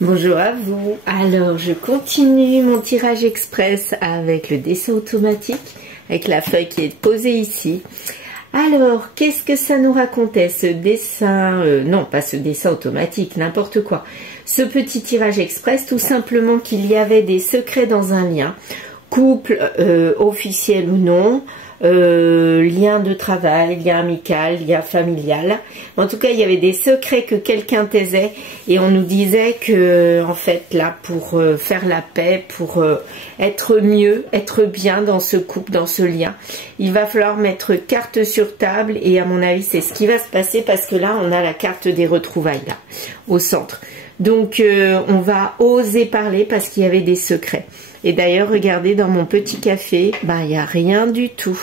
Bonjour à vous. Alors je continue mon tirage express avec le dessin automatique, avec la feuille qui est posée ici. Alors qu'est-ce que ça nous racontait ce dessin, non pas ce dessin automatique, n'importe quoi. Ce petit tirage express, tout simplement qu'il y avait des secrets dans un lien, couple officiel ou non, lien de travail, lien amical, lien familial. En tout cas, il y avait des secrets que quelqu'un taisait et on nous disait que, en fait, là, pour faire la paix, pour être mieux, être bien dans ce couple, dans ce lien, il va falloir mettre carte sur table et à mon avis, c'est ce qui va se passer parce que là, on a la carte des retrouvailles, là, au centre. Donc, on va oser parler parce qu'il y avait des secrets. Et d'ailleurs, regardez, dans mon petit café, il n'y a rien du tout.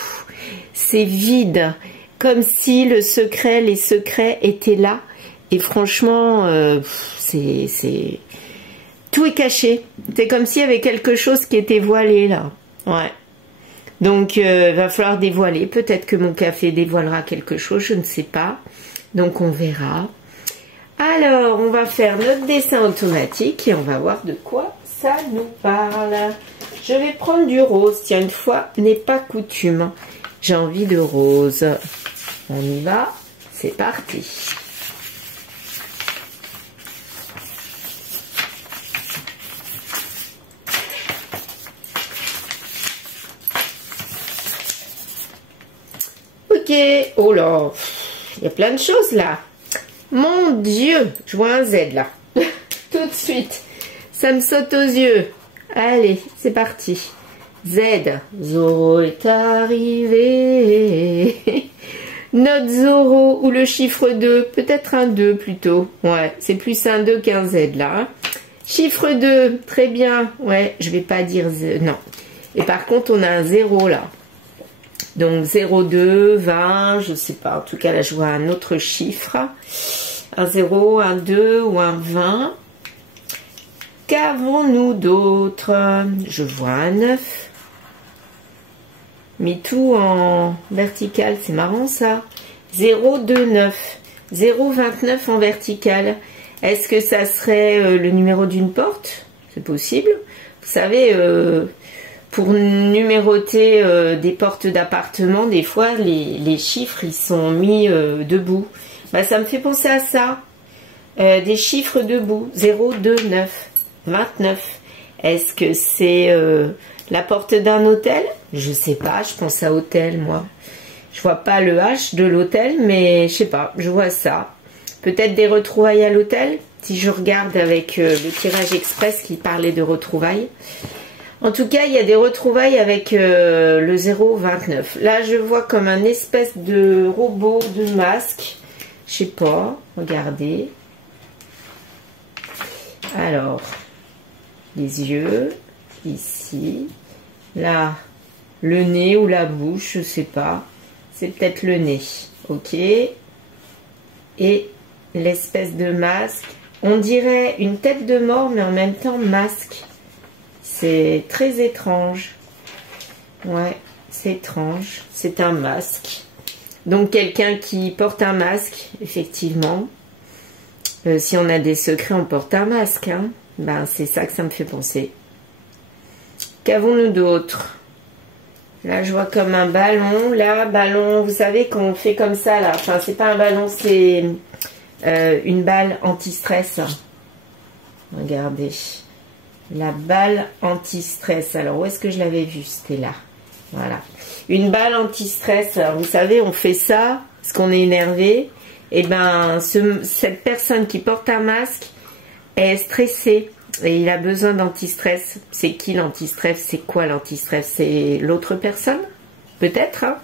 C'est vide, comme si les secrets étaient là. Et franchement, tout est caché. C'est comme s'il y avait quelque chose qui était voilé là. Ouais. Donc, va falloir dévoiler. Peut-être que mon café dévoilera quelque chose, je ne sais pas. Donc, on verra. Alors, on va faire notre dessin automatique et on va voir de quoi ça nous parle. Je vais prendre du rose. Tiens, une fois n'est pas coutume. J'ai envie de rose. On y va. C'est parti. Ok. Oh là. Il y a plein de choses là. Mon Dieu. Je vois un Z là. Tout de suite. Ça me saute aux yeux. Allez, c'est parti. Z. Zoro est arrivé. Notre Zoro ou le chiffre 2. Peut-être un 2 plutôt. Ouais, c'est plus un 2 qu'un Z là. Hein. Chiffre 2. Très bien. Ouais, je vais pas dire... Non. Et par contre, on a un 0 là. Donc 0, 2, 20. Je sais pas. En tout cas, là, je vois un autre chiffre. Un 0, un 2 ou un 20. Qu'avons-nous d'autre? Je vois un 9. Mais tout en vertical, c'est marrant ça. 0, 2, 9. 0, 29 en vertical. Est-ce que ça serait le numéro d'une porte? C'est possible. Vous savez, pour numéroter des portes d'appartement, des fois, les chiffres, ils sont mis debout. Ça me fait penser à ça. Des chiffres debout. 0, 2, 9. 29. Est-ce que c'est la porte d'un hôtel? Je sais pas, je pense à hôtel moi. Je vois pas le H de l'hôtel, mais je sais pas, je vois ça. Peut-être des retrouvailles à l'hôtel, si je regarde avec le tirage express qui parlait de retrouvailles. En tout cas, il y a des retrouvailles avec le 029. Là, je vois comme un espèce de robot de masque. Je sais pas, regardez. Alors... les yeux, ici, là, le nez ou la bouche, je sais pas, c'est peut-être le nez, ok, et l'espèce de masque, on dirait une tête de mort, mais en même temps masque, c'est très étrange, ouais, c'est étrange, c'est un masque, donc quelqu'un qui porte un masque, effectivement, si on a des secrets, on porte un masque, hein. C'est ça que ça me fait penser. Qu'avons-nous d'autre? Là, je vois comme un ballon. Là, ballon, vous savez, quand on fait comme ça, là. Enfin, c'est pas un ballon, c'est une balle anti-stress. Regardez. La balle anti-stress. Alors, où est-ce que je l'avais vue? C'était là. Voilà. Une balle anti-stress. Alors, vous savez, on fait ça parce qu'on est énervé. Et cette personne qui porte un masque, est stressé et il a besoin d'anti-stress. C'est qui l'anti-stress? C'est quoi l'anti-stress? C'est l'autre personne? Peut-être, hein?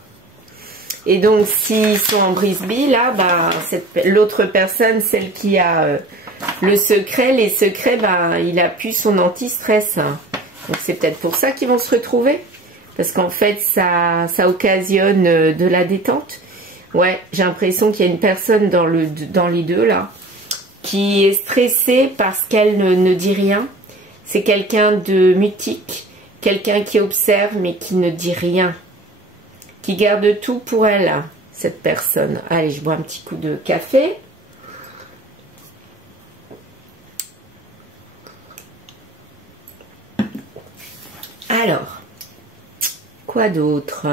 Et donc, s'ils sont en brisbee, là, l'autre personne, celle qui a le secret, les secrets, il a pu son anti-stress. Hein. Donc, c'est peut-être pour ça qu'ils vont se retrouver. Parce qu'en fait, ça occasionne de la détente. Ouais, j'ai l'impression qu'il y a une personne dans les deux, là, qui est stressée parce qu'elle ne dit rien. C'est quelqu'un de mutique, quelqu'un qui observe mais qui ne dit rien, qui garde tout pour elle, hein, cette personne. Allez, je bois un petit coup de café. Alors, quoi d'autre?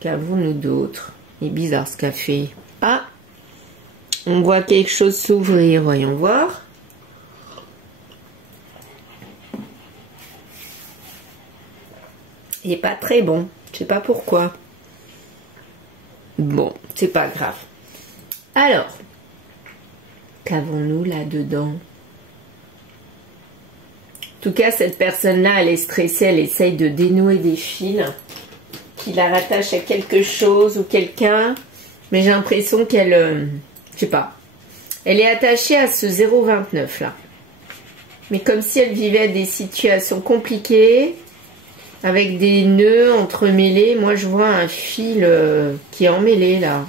Qu'avons-nous d'autre? Il est bizarre ce café. Ah, on voit quelque chose s'ouvrir, voyons voir. Il n'est pas très bon, je sais pas pourquoi. Bon, c'est pas grave. Alors, qu'avons-nous là-dedans? En tout cas, cette personne-là, elle est stressée, elle essaye de dénouer des fils qui la rattachent à quelque chose ou quelqu'un. Mais j'ai l'impression qu'elle, je sais pas, elle est attachée à ce 0,29 là. Mais comme si elle vivait des situations compliquées, avec des nœuds entremêlés. Moi, je vois un fil qui est emmêlé là.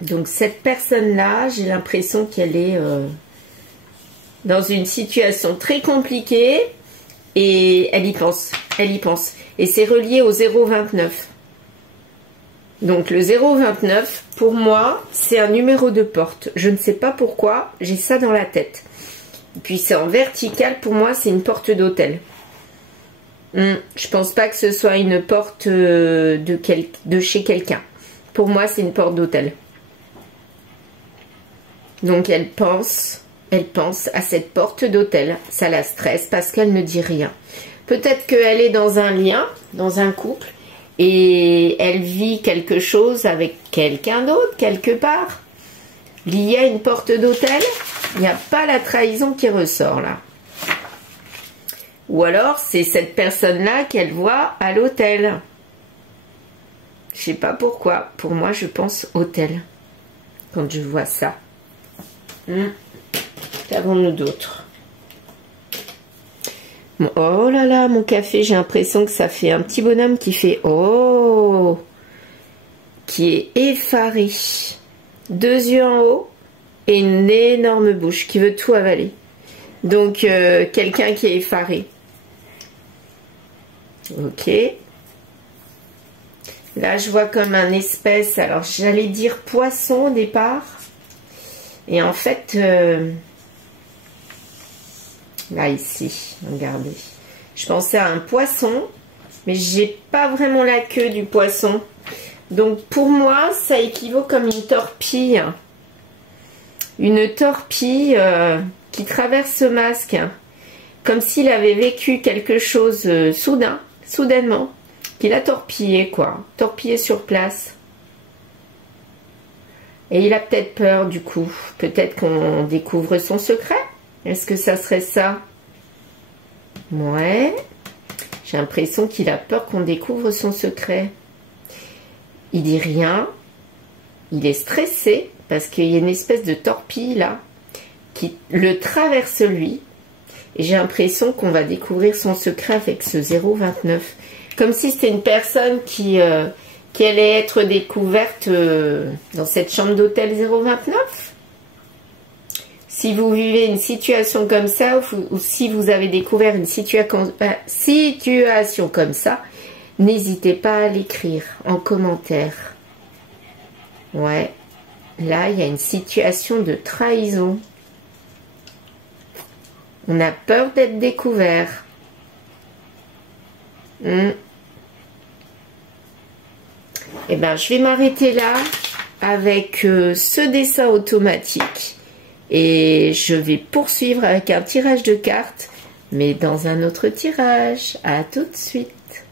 Donc, cette personne-là, j'ai l'impression qu'elle est dans une situation très compliquée et elle y pense. Elle y pense. Et c'est relié au 0,29. Donc, le 0,29, pour moi, c'est un numéro de porte. Je ne sais pas pourquoi, j'ai ça dans la tête. Et puis, c'est en vertical. Pour moi, c'est une porte d'hôtel. Je pense pas que ce soit une porte de chez quelqu'un. Pour moi, c'est une porte d'hôtel. Donc, elle pense à cette porte d'hôtel. Ça la stresse parce qu'elle ne dit rien. Peut-être qu'elle est dans un lien, dans un couple, et elle vit quelque chose avec quelqu'un d'autre, quelque part. Lié à une porte d'hôtel, il n'y a pas la trahison qui ressort là. Ou alors, c'est cette personne-là qu'elle voit à l'hôtel. Je sais pas pourquoi. Pour moi, je pense hôtel. Quand je vois ça. Qu'avons-nous d'autre? Oh là là, mon café, j'ai l'impression que ça fait un petit bonhomme qui fait oh, qui est effaré. 2 yeux en haut et une énorme bouche qui veut tout avaler. Donc, quelqu'un qui est effaré. Ok. Là, je vois comme un espèce... Alors, j'allais dire poisson au départ. Et en fait... là, ici. Regardez. Je pensais à un poisson. Mais j'ai pas vraiment la queue du poisson. Donc, pour moi, ça équivaut comme une torpille. Une torpille qui traverse ce masque. Comme s'il avait vécu quelque chose soudainement, qu'il a torpillé, quoi. Torpillé sur place. Et il a peut-être peur, du coup. Peut-être qu'on découvre son secret. Est-ce que ça serait ça? Ouais. J'ai l'impression qu'il a peur qu'on découvre son secret. Il dit rien. Il est stressé, parce qu'il y a une espèce de torpille, là, qui le traverse, lui. Et j'ai l'impression qu'on va découvrir son secret avec ce 0,29. Comme si c'était une personne qui allait être découverte dans cette chambre d'hôtel 0,29. Si vous vivez une situation comme ça, ou si vous avez découvert une situation comme ça, n'hésitez pas à l'écrire en commentaire. Ouais. Là, il y a une situation de trahison. On a peur d'être découvert. Eh bien, je vais m'arrêter là avec ce dessin automatique. Et je vais poursuivre avec un tirage de cartes, mais dans un autre tirage. À tout de suite.